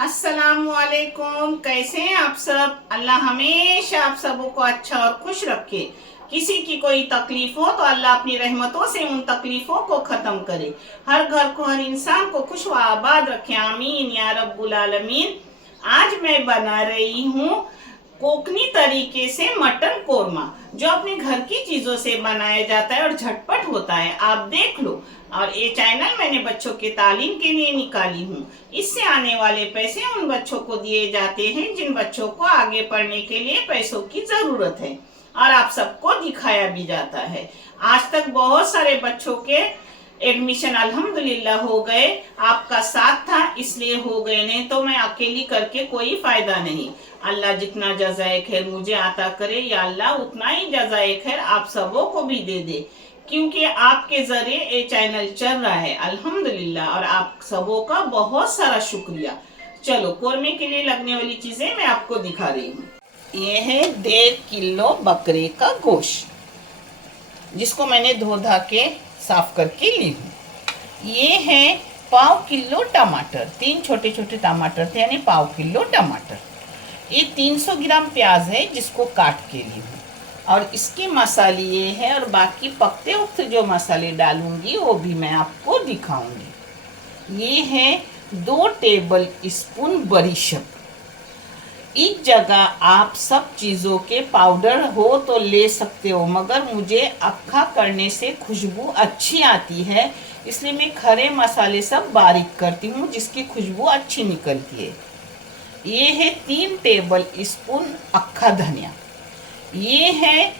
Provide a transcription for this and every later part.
अस्सलामुअलैकुम। कैसे हैं आप सब? अल्लाह हमेशा आप सबों को अच्छा और खुश रखे। किसी की कोई तकलीफ हो तो अल्लाह अपनी रहमतों से उन तकलीफों को खत्म करे। हर घर को, हर इंसान को खुश व आबाद रखे। आमीन या रब्बुल आलमीन। आज मैं बना रही हूँ कोकनी तरीके से मटन कोरमा, जो अपने घर की चीजों से बनाया जाता है और झटपट होता है। आप देख लो। और ये चैनल मैंने बच्चों के तालीम के लिए निकाली हूँ। इससे आने वाले पैसे उन बच्चों को दिए जाते हैं जिन बच्चों को आगे पढ़ने के लिए पैसों की जरूरत है, और आप सबको दिखाया भी जाता है। आज तक बहुत सारे बच्चों के एडमिशन अल्हम्दुलिल्लाह हो गए। आपका साथ था इसलिए हो गए, नहीं तो मैं अकेली करके कोई फायदा नहीं। अल्लाह जितना जज़ाए खैर मुझे आता करे, या अल्लाह उतना ही जज़ाए खैर आप सबों को भी दे दे, क्योंकि आपके जरिए ये चैनल चल रहा है अल्हम्दुलिल्लाह। और आप सबों का बहुत सारा शुक्रिया। चलो, कोरमे के लिए लगने वाली चीजें मैं आपको दिखा रही हूँ। ये है 1.5 किलो बकरे का गोश्त, जिसको मैंने धो धा के साफ करके ली हूँ। ये है 1/4 किलो टमाटर, 3 छोटे छोटे टमाटर थे, यानी 1/4 किलो टमाटर। ये 300 ग्राम प्याज है, जिसको काट के ली हूँ। और इसके मसाले ये है, और बाकी पकते वक्त जो मसाले डालूंगी वो भी मैं आपको दिखाऊंगी। ये है 2 टेबल स्पून बड़ीशेप। एक जगह आप सब चीज़ों के पाउडर हो तो ले सकते हो, मगर मुझे अक्खा करने से खुशबू अच्छी आती है, इसलिए मैं खड़े मसाले सब बारीक करती हूँ, जिसकी खुशबू अच्छी निकलती है। ये है 3 टेबल स्पून अक्खा धनिया। ये है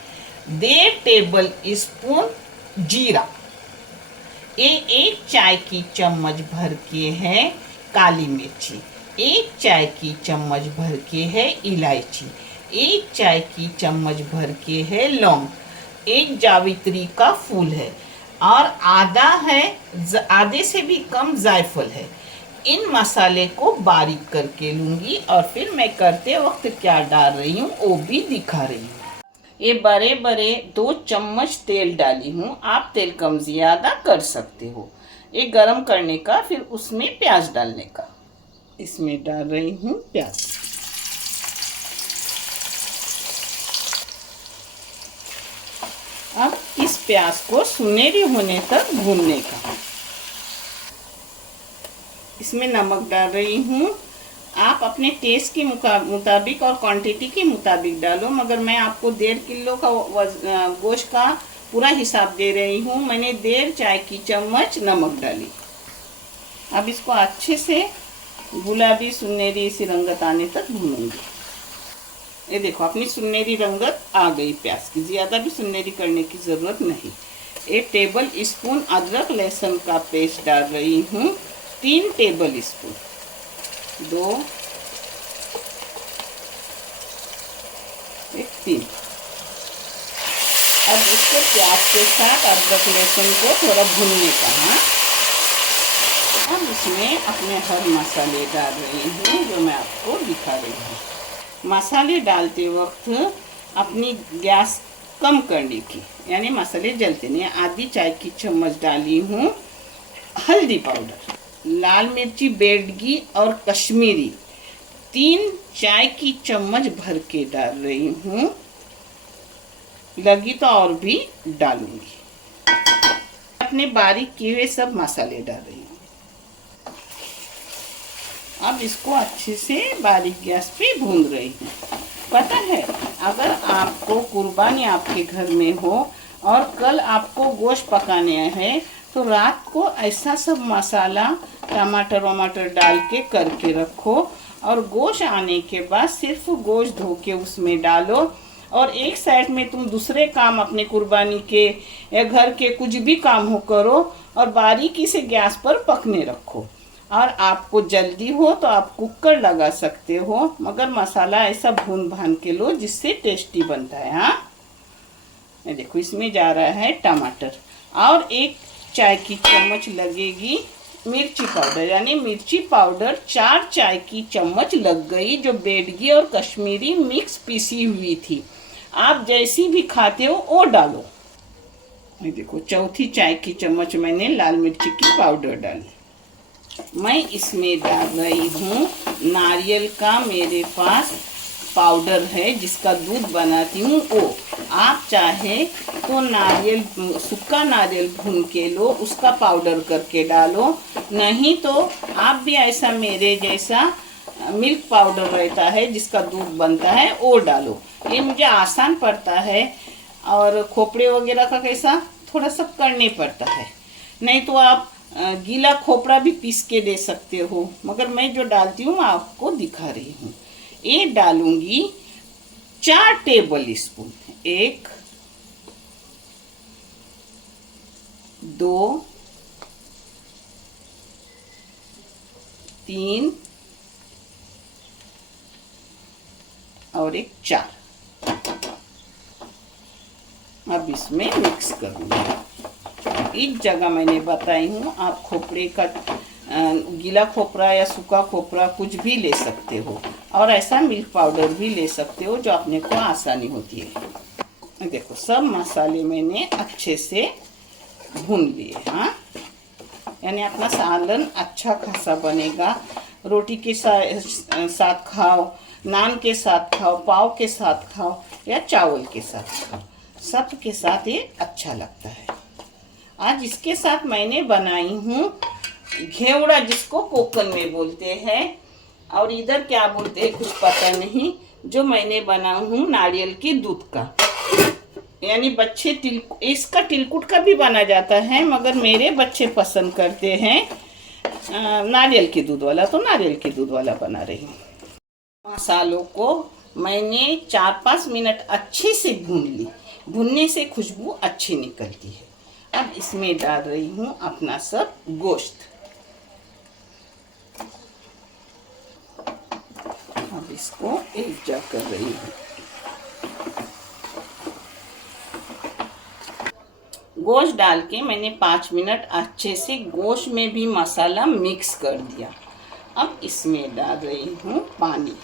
1.5 टेबल स्पून जीरा। ये 1 चाय की चम्मच भर के है काली मिर्ची। 1 चाय की चम्मच भर के है इलायची। 1 चाय की चम्मच भर के है लौंग। 1 जावित्री का फूल है, और आधे से भी कम जायफल है। इन मसाले को बारीक करके लूंगी, और फिर मैं करते वक्त क्या डाल रही हूँ वो भी दिखा रही हूँ। ये बड़े बड़े 2 चम्मच तेल डाली हूँ। आप तेल कम ज़्यादा कर सकते हो। ये गरम करने का, फिर उसमें प्याज डालने का। इसमें डाल रही हूँ प्याज। अब इस प्याज को सुनहरी होने तक भूनने का। इसमें नमक डाल रही हूँ। आप अपने टेस्ट के मुताबिक और क्वांटिटी के मुताबिक डालो, मगर मैं आपको 1.5 किलो का गोश्त का पूरा हिसाब दे रही हूँ। मैंने 1.5 चाय की चम्मच नमक डाली। अब इसको अच्छे से गुलाबी सुनहरी सी रंगत आने तक भूनूंगी। ये देखो, अपनी सुनहरी रंगत आ गई प्याज की। ज़्यादा भी सुनहरी करने की ज़रूरत नहीं। 1 टेबल स्पून अदरक लहसुन का पेस्ट डाल रही हूँ। 3 टेबल स्पून, 2, 1, 3। अब इसको प्याज के साथ अदरक लहसुन को थोड़ा भूनने का। हाँ, अब इसमें अपने हर मसाले डाल रही हूँ, जो मैं आपको दिखा रही हूँ। मसाले डालते वक्त अपनी गैस कम करने की, यानी मसाले जलते नहीं। आधी चाय की चम्मच डाली हूँ हल्दी पाउडर। लाल मिर्ची बेडगी और कश्मीरी 3 चाय की चम्मच भर के डाल रही हूँ। लगी तो और भी डालूंगी। अपने बारीक किए हुए सब मसाले डाल रही हूँ। अब इसको अच्छे से बारीक गैस पे भून रही हूँ। पता है, अगर आपको कुर्बानी आपके घर में हो और कल आपको गोश्त पकाने हैं, तो रात को ऐसा सब मसाला टमाटर वमाटर डाल के करके रखो, और गोश्त आने के बाद सिर्फ गोश्त धो के उसमें डालो, और एक साइड में तुम दूसरे काम अपने कुर्बानी के या घर के कुछ भी काम हो करो, और बारीकी से गैस पर पकने रखो। और आपको जल्दी हो तो आप कुकर लगा सकते हो, मगर मसाला ऐसा भून भान के लो जिससे टेस्टी बनता है। हाँ, ये देखो, इसमें जा रहा है टमाटर, और 1 चाय की चम्मच लगेगी मिर्ची पाउडर, यानी मिर्ची पाउडर 4 चाय की चम्मच लग गई, जो बेडगी और कश्मीरी मिक्स पीसी हुई थी। आप जैसी भी खाते हो वो डालो। ये देखो, 4थी चाय की चम्मच मैंने लाल मिर्ची की पाउडर डाली। मैं इसमें डाल रही हूँ नारियल का, मेरे पास पाउडर है जिसका दूध बनाती हूँ वो। आप चाहे तो नारियल, सूखा नारियल भून के लो, उसका पाउडर करके डालो, नहीं तो आप भी ऐसा मेरे जैसा मिल्क पाउडर रहता है जिसका दूध बनता है वो डालो। ये मुझे आसान पड़ता है, और खोपड़े वगैरह का कैसा थोड़ा सा करने पड़ता है। नहीं तो आप गीला खोपड़ा भी पीस के दे सकते हो, मगर मैं जो डालती हूँ आपको दिखा रही हूँ। ये डालूंगी 4 टेबल स्पून, 1 2 3 और 1 4। अब इसमें मिक्स करूँगी। इस जगह मैंने बताई हूँ, आप खोपड़े का गीला खोपरा या सूखा खोपरा कुछ भी ले सकते हो, और ऐसा मिल्क पाउडर भी ले सकते हो जो अपने को आसानी होती है। देखो सब मसाले मैंने अच्छे से भून लिए। हाँ, यानी अपना सालन अच्छा खासा बनेगा। रोटी के साथ खाओ, नान के साथ खाओ, पाव के साथ खाओ या चावल के साथ खाओ, सब के साथ ये अच्छा लगता है। आज इसके साथ मैंने बनाई हूँ घेवड़ा, जिसको कोकन में बोलते हैं, और इधर क्या बोलते हैं कुछ पता नहीं, जो मैंने बना हूँ नारियल के दूध का। यानी बच्चे इसका तिलकुट का भी बना जाता है, मगर मेरे बच्चे पसंद करते हैं नारियल के दूध वाला, तो नारियल के दूध वाला बना रही हूँ। मसालों को मैंने 4-5 मिनट अच्छे से भून ली, भूनने से खुशबू अच्छी निकलती है। अब इसमें डाल रही हूँ अपना सब गोश्त। अब इसको एक जा कर रही हूँ। गोश्त डाल के मैंने 5 मिनट अच्छे से गोश्त में भी मसाला मिक्स कर दिया। अब इसमें डाल रही हूँ पानी।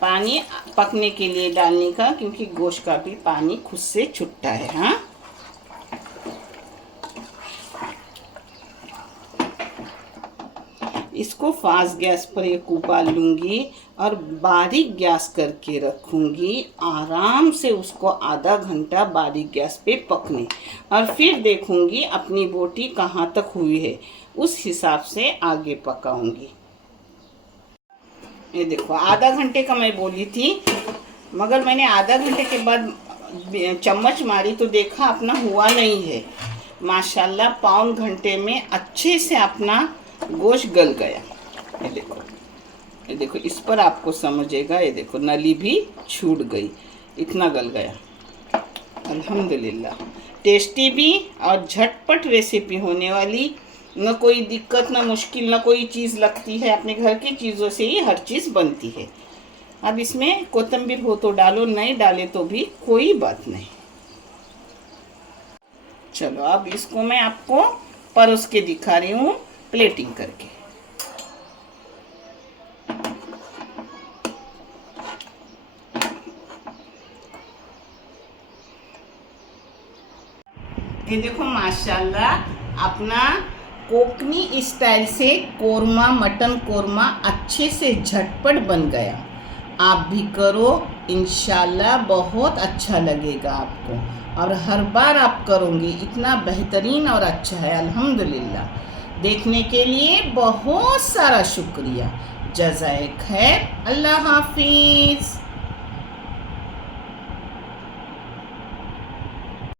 पानी पकने के लिए डालने का, क्योंकि गोश्त का भी पानी खुद से छूटता है। हाँ, इसको फास्ट गैस पर एक उबाल लूँगी और बारीक गैस करके रखूँगी। आराम से उसको आधा घंटा बारीक गैस पे पकने, और फिर देखूँगी अपनी बोटी कहाँ तक हुई है, उस हिसाब से आगे पकाऊँगी। ये देखो आधा घंटे का मैं बोली थी, मगर मैंने आधा घंटे के बाद चम्मच मारी तो देखा अपना हुआ नहीं है। माशाल्लाह पौन घंटे में अच्छे से अपना गोश्त गल गया। ये देखो इस पर आपको समझेगा। ये देखो नली भी छूट गई, इतना गल गया। अल्हम्दुलिल्लाह टेस्टी भी और झटपट रेसिपी होने वाली, न कोई दिक्कत न मुश्किल न कोई चीज़ लगती है। अपने घर की चीज़ों से ही हर चीज़ बनती है। अब इसमें कोतंबीर हो तो डालो, नहीं डाले तो भी कोई बात नहीं। चलो अब इसको मैं आपको परोस के दिखा रही हूँ प्लेटिंग करके। ये देखो माशाल्लाह अपना कोकनी स्टाइल से कोरमा, मटन कोरमा अच्छे से झटपट बन गया। आप भी करो, इंशाल्लाह बहुत अच्छा लगेगा आपको, और हर बार आप करोगे इतना बेहतरीन और अच्छा है। अल्हम्दुलिल्लाह। देखने के लिए बहुत सारा शुक्रिया। जज़ाए खैर। अल्लाह हाफिज़।